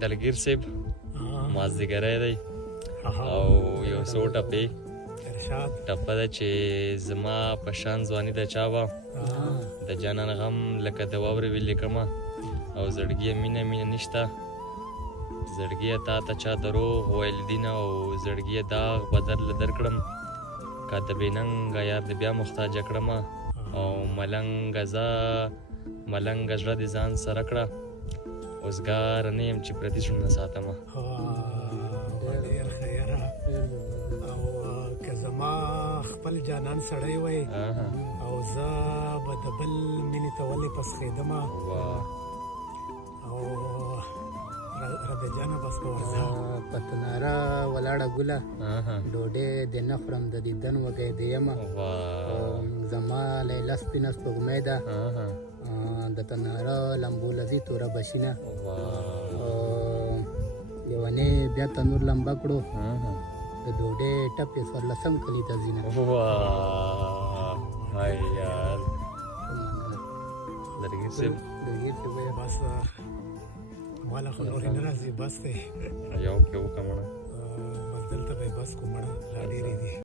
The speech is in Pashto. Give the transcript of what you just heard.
دلګیر صاحب مازدیګری دی او یو څو ټپې ټپه ده چې زما په شان ځواني د چا وه د جانان غم لکه د واورې وي لیکمه او زړګیه مینه مینه نشته زړګیه تا ته چا دروغ ویل دینه او زړګیه داغ به درله درکړم که د بېننګه یار د بیا محتاجه کړمه او ملنګه زړه دې ځان سره کړه اوسګاره نه یم چې پردي زړونه ساتمه ډېر ښه او که زما خپل جانان سړی وی او زه به د بل مینې ته ولې پسخېدمه او ربه جانه بس په ورځه په تناره ولاړه ګله ډوډۍ دې نه خورم د دیدن وږی دې یمه زما لیلا سپینه سپوږمۍ ده د تناره لمبو لذي توره بشینه لیونې بیا تنور لمبه کړو د ډوډۍ ټپې څوارلسم کلي ته ځینه یار دلګیر صاحب بس مالا خو نورې نه راځي بس دی یو کې وکړه مړه بس دلته به بس کوم مړه لا ډېرې دي